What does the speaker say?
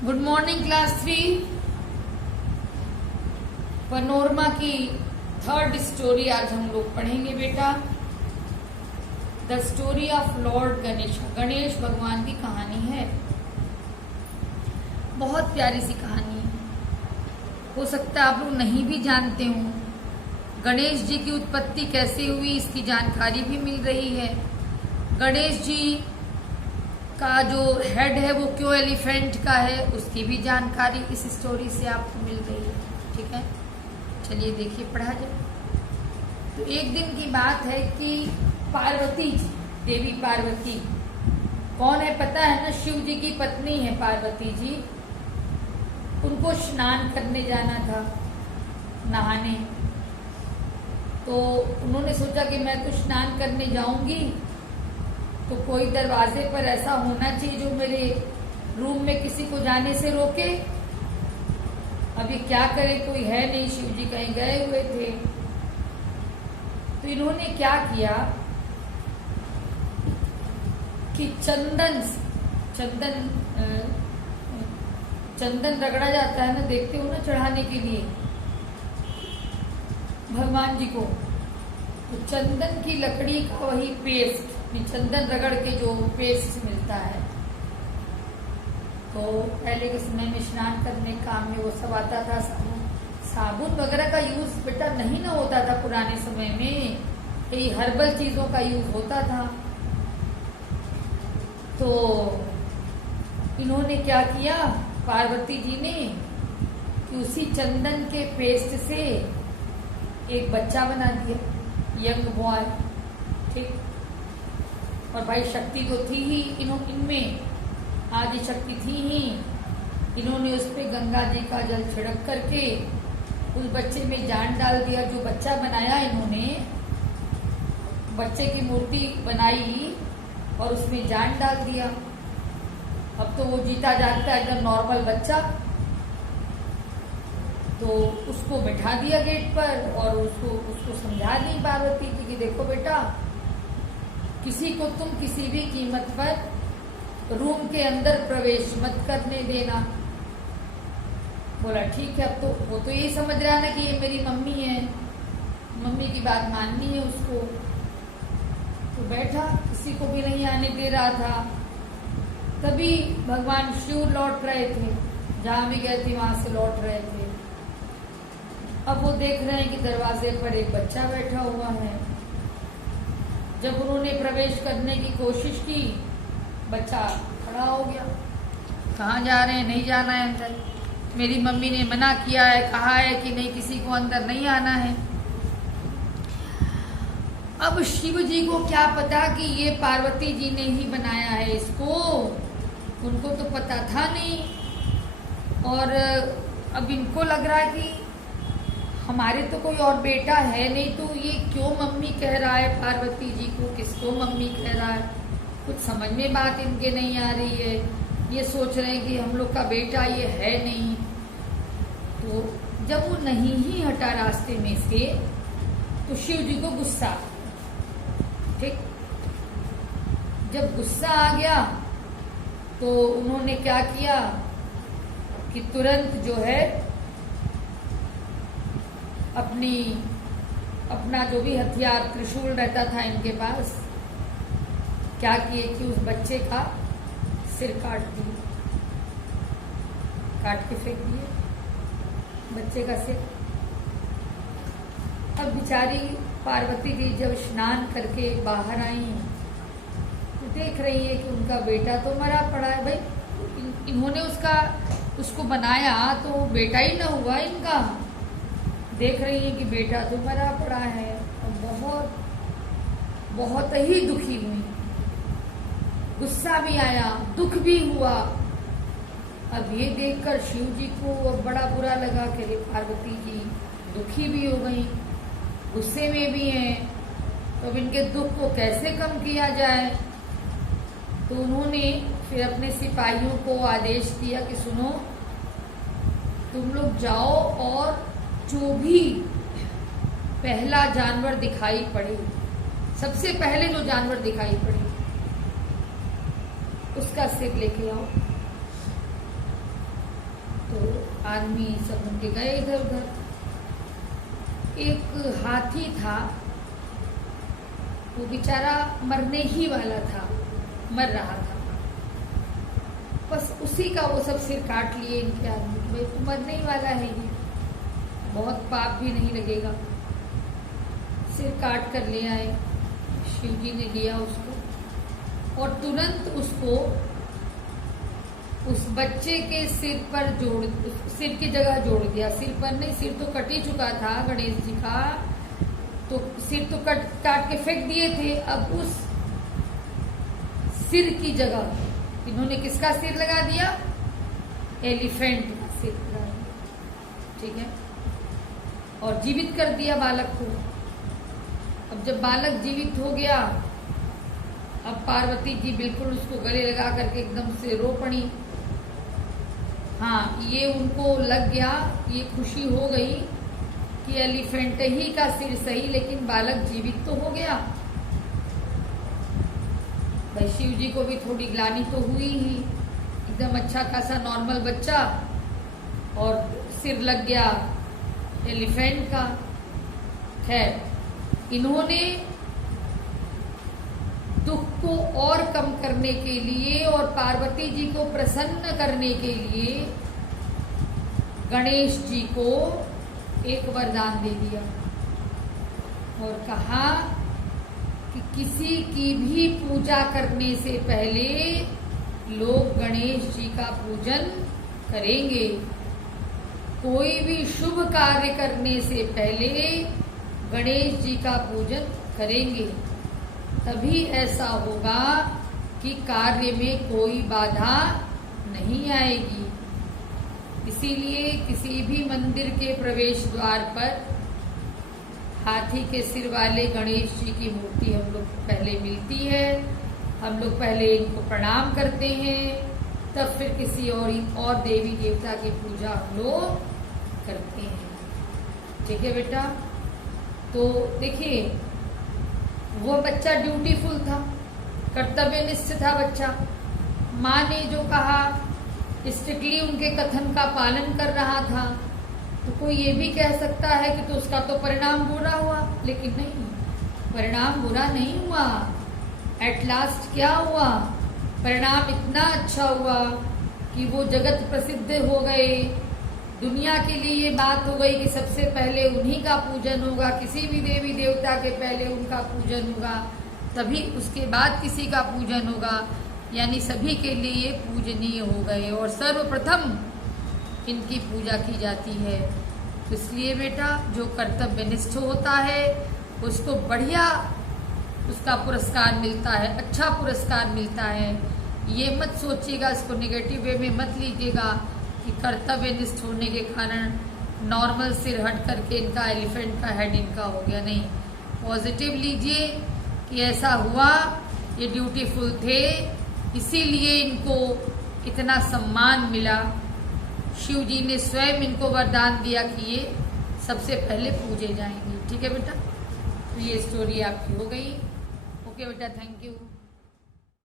Good morning class 3। Panorama की third story आज हम लोग पढ़ेंगे बेटा। The story of Lord Ganesh. Ganesh भगवान की कहानी है, बहुत प्यारी सी कहानी है। हो सकता है आप लोग नहीं भी जानते हो। गणेश जी की उत्पत्ति कैसे हुई इसकी जानकारी भी मिल रही है। गणेश जी का जो हेड है वो क्यों एलिफेंट का है उसकी भी जानकारी इस स्टोरी से आपको मिल रही है। ठीक है, चलिए देखिए पढ़ा जाए। तो एक दिन की बात है कि पार्वती जी, देवी पार्वती कौन है पता है ना, शिव जी की पत्नी है पार्वती जी। उनको स्नान करने जाना था, नहाने। तो उन्होंने सोचा कि मैं तो स्नान करने जाऊंगी तो कोई दरवाजे पर ऐसा होना चाहिए जो मेरे रूम में किसी को जाने से रोके। अभी क्या करे, कोई है नहीं, शिव जी कहीं गए हुए थे। तो इन्होंने क्या किया कि चंदन रगड़ा जाता है ना, देखते हो ना, चढ़ाने के लिए भगवान जी को। तो चंदन की लकड़ी का वही पेस्ट, चंदन रगड़ के जो पेस्ट मिलता है, तो पहले के समय में स्नान करने काम में वो सब आता था। साबुन वगैरह का यूज बेटा नहीं ना होता था पुराने समय में, यही हर्बल चीजों का यूज होता था। तो इन्होंने क्या किया पार्वती जी ने कि उसी चंदन के पेस्ट से एक बच्चा बना दिया, यंग बॉय। ठीक, और भाई शक्ति तो थी ही इनमें, आदि शक्ति थी ही। इन्होंने उस पे गंगा जी का जल छिड़क करके उस बच्चे में जान डाल दिया। जो बच्चा बनाया इन्होंने, बच्चे की मूर्ति बनाई और उसमें जान डाल दिया। अब तो वो जीता जागता एकदम नॉर्मल बच्चा। तो उसको बैठा दिया गेट पर और उसको समझा दी पार्वती जी कि देखो बेटा, किसी को तुम किसी भी कीमत पर रूम के अंदर प्रवेश मत करने देना। बोला ठीक है। अब तो वो तो यही समझ रहा है ना कि ये मेरी मम्मी है, मम्मी की बात माननी है उसको। तो बैठा, किसी को भी नहीं आने दे रहा था। तभी भगवान शिव लौट रहे थे, जहां भी गए थे वहां से लौट रहे थे। अब वो देख रहे हैं कि दरवाजे पर एक बच्चा बैठा हुआ है। जब उन्होंने प्रवेश करने की कोशिश की, बच्चा खड़ा हो गया। कहाँ जा रहे हैं, नहीं जाना है अंदर, मेरी मम्मी ने मना किया है, कहा है कि नहीं, किसी को अंदर नहीं आना है। अब शिव जी को क्या पता कि ये पार्वती जी ने ही बनाया है इसको, उनको तो पता था नहीं। और अब इनको लग रहा है कि हमारे तो कोई और बेटा है नहीं, तो ये क्यों मम्मी कह रहा है पार्वती जी को, किसको मम्मी कह रहा है। कुछ समझ में बात इनके नहीं आ रही है। ये सोच रहे हैं कि हम लोग का बेटा ये है नहीं। तो जब वो नहीं ही हटा रास्ते में से, तो शिव जी को गुस्सा। ठीक, जब गुस्सा आ गया तो उन्होंने क्या किया कि तुरंत जो है अपना जो भी हथियार, त्रिशूल रहता था इनके पास, क्या किए कि उस बच्चे का सिर काट दिए, काट के फेंक दिए बच्चे का सिर। अब बेचारी पार्वती जी जब स्नान करके बाहर आई तो देख रही है कि उनका बेटा तो मरा पड़ा है। भाई इन्होंने उसको बनाया तो बेटा ही ना हुआ इनका। देख रही है कि बेटा तो मरा पड़ा है और बहुत बहुत ही दुखी हुई। गुस्सा भी आया, दुख भी हुआ। अब ये देखकर शिव जी को बड़ा बुरा लगा कि पार्वती जी दुखी भी हो गई, गुस्से में भी हैं। तो अब इनके दुख को कैसे कम किया जाए। तो उन्होंने फिर अपने सिपाहियों को आदेश दिया कि सुनो, तुम लोग जाओ और जो भी पहला जानवर दिखाई पड़े, सबसे पहले जो जानवर दिखाई पड़े उसका सिर लेके आओ। तो आदमी सब उनके गए इधर उधर। एक हाथी था, वो बेचारा मरने ही वाला था, मर रहा था। बस उसी का वो सब सिर काट लिए इनके आदमी, भाई तो मरने ही वाला है, ये बहुत पाप भी नहीं लगेगा। सिर काट कर ले आए, शिव जी ने लिया उसको और तुरंत उसको उस बच्चे के सिर की जगह जोड़ दिया। सिर पर नहीं, सिर तो कट ही चुका था गणेश जी का, तो सिर तो काट के फेंक दिए थे। अब उस सिर की जगह इन्होंने किसका सिर लगा दिया? एलिफेंट का सिर लगा दिया, ठीक है, और जीवित कर दिया बालक को। अब जब बालक जीवित हो गया, अब पार्वती जी बिल्कुल उसको गले लगा करके एकदम से रो पड़ी। हाँ, ये उनको लग गया, ये खुशी हो गई कि एलिफेंट ही का सिर सही, लेकिन बालक जीवित तो हो गया। भाई शिव जी को भी थोड़ी ग्लानि तो हुई ही, एकदम अच्छा खासा नॉर्मल बच्चा और सिर लग गया एलिफेंट का। खैर, इन्होंने दुख को और कम करने के लिए और पार्वती जी को प्रसन्न करने के लिए गणेश जी को एक वरदान दे दिया और कहा कि किसी की भी पूजा करने से पहले लोग गणेश जी का पूजन करेंगे। कोई भी शुभ कार्य करने से पहले गणेश जी का पूजन करेंगे, तभी ऐसा होगा कि कार्य में कोई बाधा नहीं आएगी। इसीलिए किसी भी मंदिर के प्रवेश द्वार पर हाथी के सिर वाले गणेश जी की मूर्ति हम लोग को पहले मिलती है। हम लोग पहले इनको प्रणाम करते हैं, तब फिर किसी और देवी देवता की पूजा हम लोग करते हैं। ठीक है बेटा, तो देखिए वो बच्चा ड्यूटीफुल था, कर्तव्यनिष्ठ था बच्चा। माँ ने जो कहा स्ट्रिक्टली उनके कथन का पालन कर रहा था। तो कोई ये भी कह सकता है कि तो उसका तो परिणाम बुरा हुआ, लेकिन नहीं, परिणाम बुरा नहीं हुआ। एट लास्ट क्या हुआ? परिणाम इतना अच्छा हुआ कि वो जगत प्रसिद्ध हो गए। दुनिया के लिए ये बात हो गई कि सबसे पहले उन्हीं का पूजन होगा, किसी भी देवी देवता के पहले उनका पूजन होगा, तभी उसके बाद किसी का पूजन होगा। यानी सभी के लिए ये पूजनीय हो गए और सर्वप्रथम इनकी पूजा की जाती है। इसलिए बेटा, जो कर्तव्यनिष्ठ होता है उसको बढ़िया उसका पुरस्कार मिलता है, अच्छा पुरस्कार मिलता है। ये मत सोचिएगा, इसको नेगेटिव वे में मत लीजिएगा कि कर्तव्यनिष्ठ होने के कारण नॉर्मल सिर हट करके इनका एलिफेंट का हेड इनका हो गया। नहीं, पॉजिटिव लीजिए कि ऐसा हुआ, ये ड्यूटीफुल थे, इसीलिए इनको इतना सम्मान मिला। शिव जी ने स्वयं इनको वरदान दिया कि ये सबसे पहले पूजे जाएंगे। ठीक है बेटा, तो ये स्टोरी आपकी हो गई। ओके बेटा, थैंक यू।